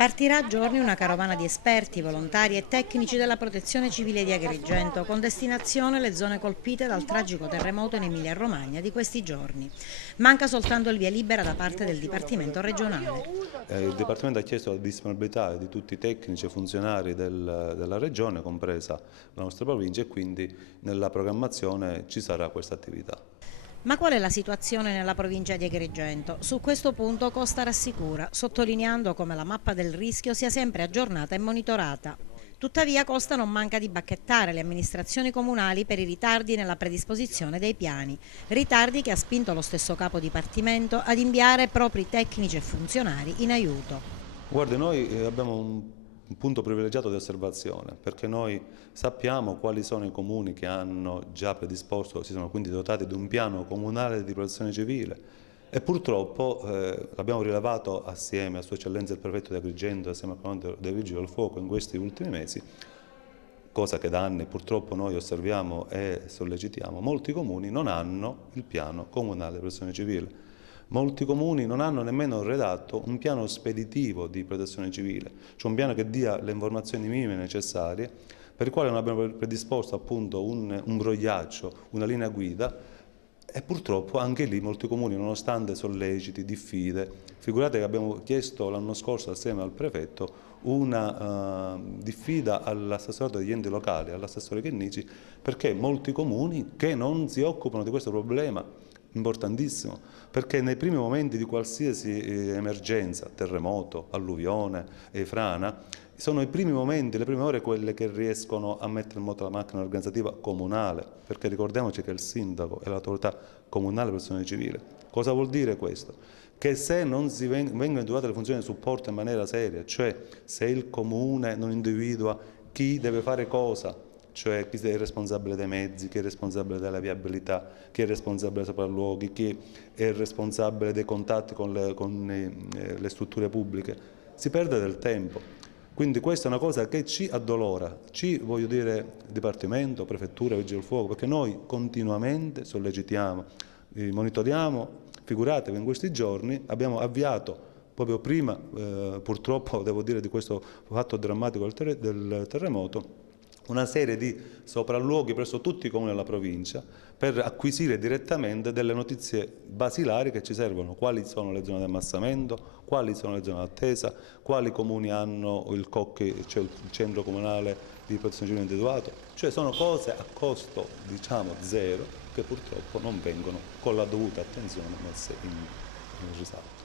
Partirà a giorni una carovana di esperti, volontari e tecnici della Protezione Civile di Agrigento, con destinazione le zone colpite dal tragico terremoto in Emilia-Romagna di questi giorni. Manca soltanto il via libera da parte del Dipartimento regionale. Il Dipartimento ha chiesto la disponibilità di tutti i tecnici e funzionari della Regione, compresa la nostra provincia, e quindi nella programmazione ci sarà questa attività. Ma qual è la situazione nella provincia di Agrigento? Su questo punto Costa rassicura, sottolineando come la mappa del rischio sia sempre aggiornata e monitorata. Tuttavia Costa non manca di bacchettare le amministrazioni comunali per i ritardi nella predisposizione dei piani, ritardi che ha spinto lo stesso capo dipartimento ad inviare propri tecnici e funzionari in aiuto. Guardi, noi abbiamo un punto privilegiato di osservazione, perché noi sappiamo quali sono i comuni che hanno già predisposto, si sono quindi dotati di un piano comunale di protezione civile, e purtroppo l'abbiamo rilevato assieme a Sua Eccellenza il Prefetto di Agrigento, assieme al Comandante dei Vigili del Fuoco in questi ultimi mesi, cosa che da anni purtroppo noi osserviamo e sollecitiamo. Molti comuni non hanno il piano comunale di protezione civile. Molti comuni non hanno nemmeno redatto un piano speditivo di protezione civile, cioè un piano che dia le informazioni minime necessarie, per il quale non abbiamo predisposto appunto un brogliaccio, una linea guida, e purtroppo anche lì molti comuni, nonostante solleciti, diffide, figurate che abbiamo chiesto l'anno scorso assieme al prefetto una diffida all'assessorato degli enti locali, all'assessore Chennici, perché molti comuni che non si occupano di questo problema importantissimo, perché nei primi momenti di qualsiasi emergenza, terremoto, alluvione e frana, sono i primi momenti, le prime ore quelle che riescono a mettere in moto la macchina organizzativa comunale, perché ricordiamoci che il sindaco è l'autorità comunale per protezione civile. Cosa vuol dire questo? Che se non si vengono individuate le funzioni di supporto in maniera seria, cioè se il comune non individua chi deve fare cosa, cioè chi è il responsabile dei mezzi, chi è il responsabile della viabilità, chi è il responsabile dei sopralluoghi, chi è il responsabile dei contatti con le strutture pubbliche, si perde del tempo. Quindi questa è una cosa che ci addolora, voglio dire, Dipartimento, Prefettura, Vigili del Fuoco, perché noi continuamente sollecitiamo, monitoriamo. Figuratevi, in questi giorni abbiamo avviato, proprio prima purtroppo devo dire di questo fatto drammatico del terremoto, una serie di sopralluoghi presso tutti i comuni della provincia per acquisire direttamente delle notizie basilari che ci servono: quali sono le zone di ammassamento, quali sono le zone d'attesa, quali comuni hanno il COC, cioè il centro comunale di protezione civile individuato, cioè sono cose a costo diciamo zero che purtroppo non vengono con la dovuta attenzione messe in risalto.